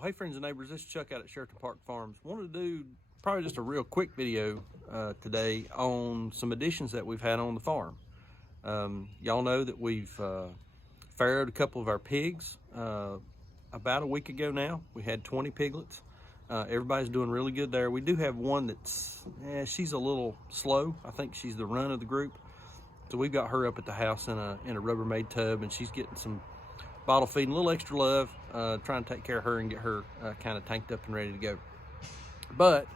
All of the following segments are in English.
Well, hey friends and neighbors, this is Chuck out at Sheraton Park Farms. Wanted to do probably just a real quick video today on some additions that we've had on the farm. Y'all know that we've farrowed a couple of our pigs about a week ago now. We had 20 piglets. Everybody's doing really good there. We do have one that's, she's a little slow. I think she's the run of the group. So we've got her up at the house in a Rubbermaid tub, and she's getting some bottle feeding, a little extra love, trying to take care of her and get her kind of tanked up and ready to go. But,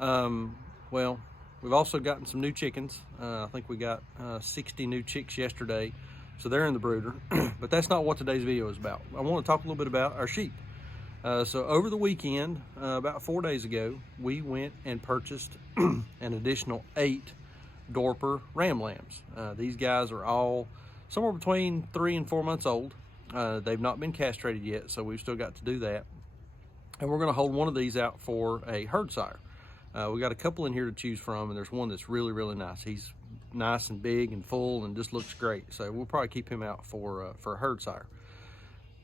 well, we've also gotten some new chickens. I think we got 60 new chicks yesterday, so they're in the brooder. But that's not what today's video is about. I want to talk a little bit about our sheep. So over the weekend, about 4 days ago, we went and purchased an additional 8 Dorper Ram lambs. These guys are all somewhere between 3 and 4 months old. They've not been castrated yet, so we've still got to do that. And we're going to hold one of these out for a herdsire. We got a couple in here to choose from, and there's one that's really, really nice. He's nice and big and full and just looks great. So we'll probably keep him out for a herdsire.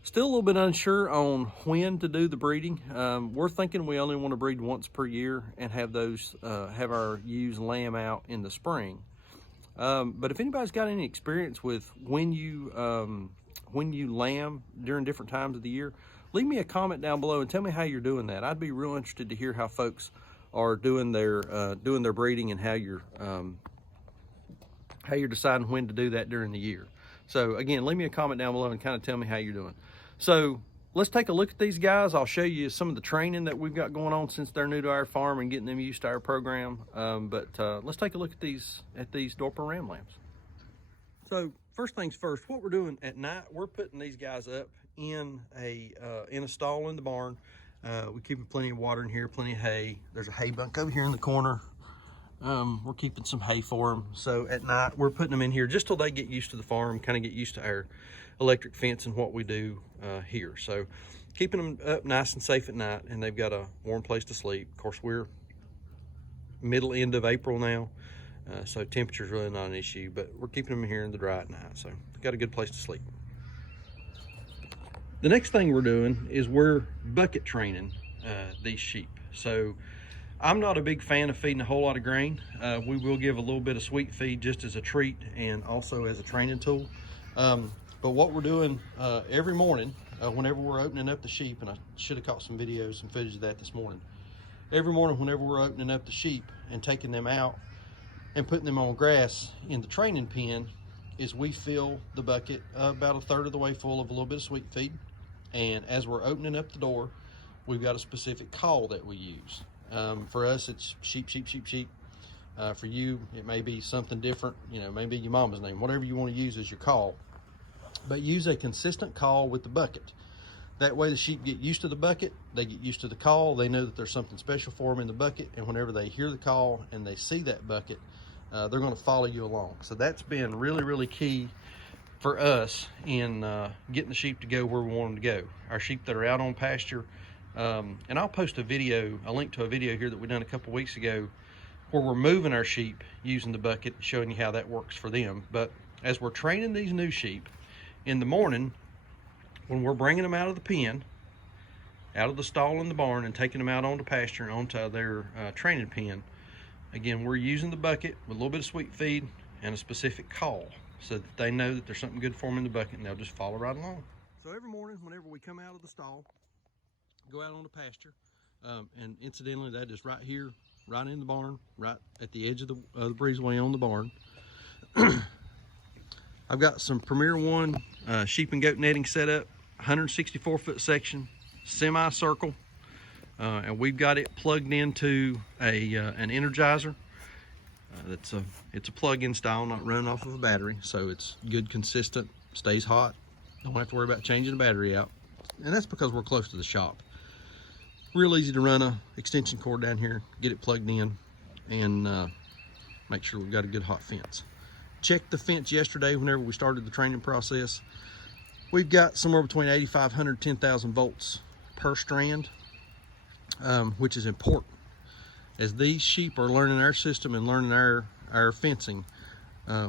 Still a little bit unsure on when to do the breeding. We're thinking we only want to breed once per year and have those have our ewes lamb out in the spring. But if anybody's got any experience with when you lamb during different times of the year, leave me a comment down below and tell me how you're doing that. I'd be real interested to hear how folks are doing their breeding and how you're deciding when to do that during the year. So again, leave me a comment down below and kind of tell me how you're doing. So let's take a look at these guys. I'll show you some of the training that we've got going on since they're new to our farm and getting them used to our program. But let's take a look at these Dorper Ram lambs. So first things first, what we're doing at night, we're putting these guys up in a stall in the barn. We keep plenty of water in here, plenty of hay. There's a hay bunk over here in the corner. We're keeping some hay for them. So at night, we're putting them in here just till they get used to the farm, kind of get used to our electric fence and what we do here. So keeping them up nice and safe at night, and they've got a warm place to sleep. Of course, we're end of April now, so temperature's really not an issue, but we're keeping them here in the dry at night, so they've got a good place to sleep. The next thing we're doing is we're bucket training these sheep. So I'm not a big fan of feeding a whole lot of grain. We will give a little bit of sweet feed just as a treat and also as a training tool. But what we're doing every morning, whenever we're opening up the sheep, and I should have caught some videos, some footage of that this morning. Every morning whenever we're opening up the sheep and taking them out and putting them on grass in the training pen, is we fill the bucket about 1/3 of the way full of a little bit of sweet feed. And as we're opening up the door, we've got a specific call that we use. For us, it's sheep, sheep, sheep, sheep. For you, it may be something different, you know, maybe your mama's name, whatever you want to use as your call. But use a consistent call with the bucket. That way the sheep get used to the bucket, they get used to the call, they know that there's something special for them in the bucket, and whenever they hear the call and they see that bucket, they're going to follow you along. So that's been really, really key for us in getting the sheep to go where we want them to go. Our sheep that are out on pasture, and I'll post a link to a video here that we done a couple weeks ago where we're moving our sheep using the bucket, showing you how that works for them. But as we're training these new sheep in the morning, when we're bringing them out of the pen, out of the stall in the barn and taking them out onto pasture and onto their training pen, again, we're using the bucket with a little bit of sweet feed and a specific call so that they know that there's something good for them in the bucket, and they'll just follow right along. So every morning, whenever we come out of the stall, go out on the pasture, and incidentally, that is right here, right in the barn, right at the edge of the breezeway on the barn. I've got some Premier One sheep and goat netting set up, 164-foot section, semicircle, and we've got it plugged into an energizer. It's a plug-in style, not running off of a battery, so it's good, consistent, stays hot. Don't have to worry about changing the battery out, and that's because we're close to the shop. Real easy to run a extension cord down here, get it plugged in, and make sure we've got a good hot fence. Checked the fence yesterday whenever we started the training process. We've got somewhere between 8,500 10,000 volts per strand, which is important. As these sheep are learning our system and learning our fencing,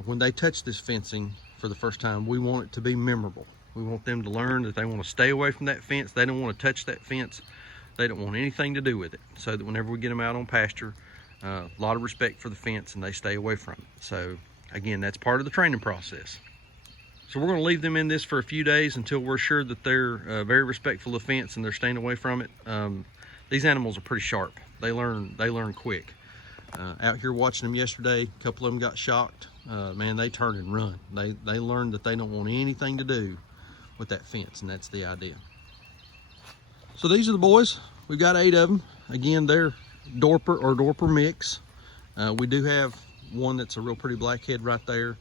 when they touch this fencing for the first time, we want it to be memorable. We want them to learn that they want to stay away from that fence. They don't want to touch that fence. They don't want anything to do with it, so that whenever we get them out on pasture, a lot of respect for the fence and they stay away from it. So again, that's part of the training process. So we're going to leave them in this for a few days until we're sure that they're very respectful of the fence and they're staying away from it. These animals are pretty sharp. They learn quick. Out here watching them yesterday, a couple of them got shocked. Man, they turn and run. They learned that they don't want anything to do with that fence, and that's the idea. So these are the boys. We've got 8 of them. Again, they're Dorper or Dorper mix. We do have one that's a real pretty black head right there.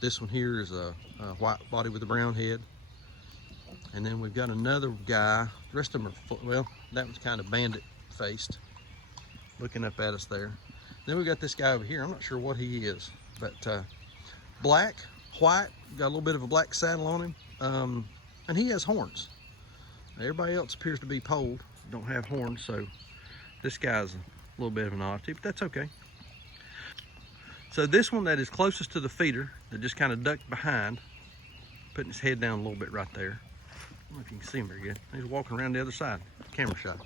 This one here is a white body with a brown head. And then we've got another guy. The rest of them are, well, that one's kind of bandit faced, looking up at us there. Then we've got this guy over here. I'm not sure what he is, but black, white, got a little bit of a black saddle on him. And he has horns. Everybody else appears to be polled, don't have horns, so this guy's a little bit of an oddity, but that's okay. So this one that is closest to the feeder, that just kind of ducked behind, putting his head down a little bit right there. I don't know if you can see him very good. He's walking around the other side, camera shot.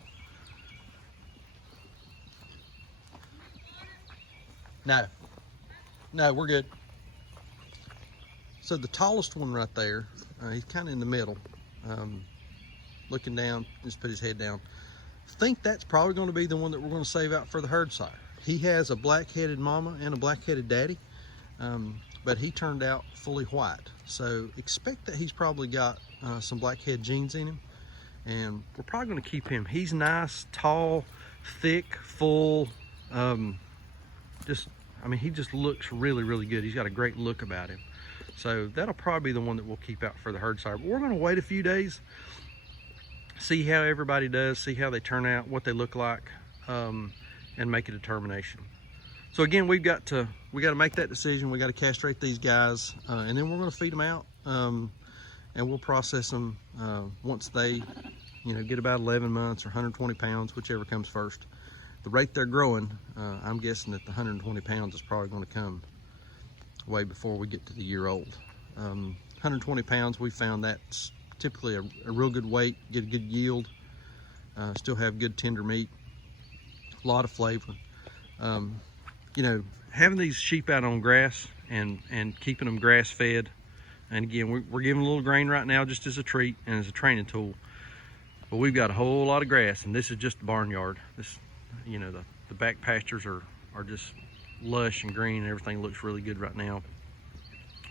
No, we're good. So the tallest one right there, he's kind of in the middle, looking down, just put his head down. I think that's probably going to be the one that we're going to save out for the herdsire. He has a black-headed mama and a black-headed daddy, but he turned out fully white. So expect that he's probably got some black-head genes in him, and we're probably going to keep him. He's nice, tall, thick, full. He just looks really, really good. He's got a great look about him. So that'll probably be the one that we'll keep out for the herdsire. But we're going to wait a few days, see how everybody does, see how they turn out, what they look like, and make a determination. So again, we got to make that decision. We got to castrate these guys, and then we're going to feed them out, and we'll process them once they, get about 11 months or 120 pounds, whichever comes first. The rate they're growing, I'm guessing that the 120 pounds is probably going to come way before we get to the year old. 120 pounds, we found that's typically a real good weight, get a good yield, still have good tender meat, a lot of flavor. Having these sheep out on grass and keeping them grass fed, and again, we're giving a little grain right now just as a treat and as a training tool, but we've got a whole lot of grass, and this is just the barnyard. This, the back pastures are just lush and green, and everything looks really good right now.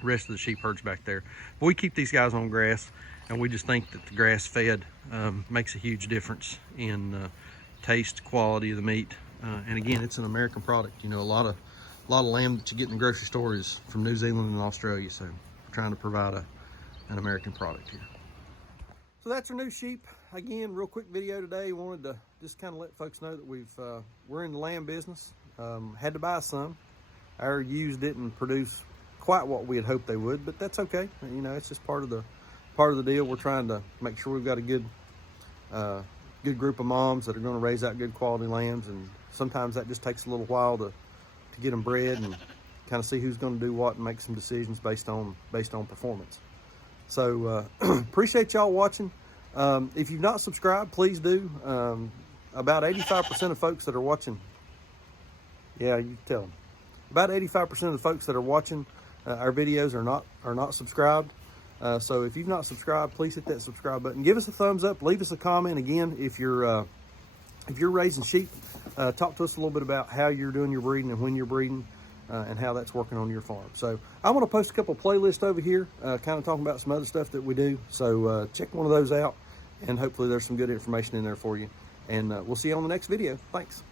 The rest of the sheep herd's back there. But we keep these guys on grass, and we just think that the grass fed makes a huge difference in taste, quality of the meat. And again, it's an American product. A lot of lamb that you get in the grocery store is from New Zealand and Australia, so we're trying to provide an American product here. So that's our new sheep. Again, real quick video today. Wanted to just kind of let folks know that we're in the lamb business. Had to buy some. Our ewes didn't produce quite what we had hoped they would, but that's okay. It's just part of the deal. We're trying to make sure we've got a good group of moms that are going to raise out good quality lambs, and sometimes that just takes a little while to get them bred and kind of see who's going to do what and make some decisions based on performance. So appreciate y'all watching. If you've not subscribed, please do. About 85% of folks that are watching, yeah, you tell them. About 85% of the folks that are watching our videos are not subscribed. So if you've not subscribed, please hit that subscribe button. Give us a thumbs up. Leave us a comment. Again, if you're raising sheep, talk to us a little bit about how you're doing your breeding and when you're breeding, and how that's working on your farm. So I'm going to post a couple playlists over here, kind of talking about some other stuff that we do. So check one of those out, and hopefully there's some good information in there for you. And we'll see you on the next video. Thanks.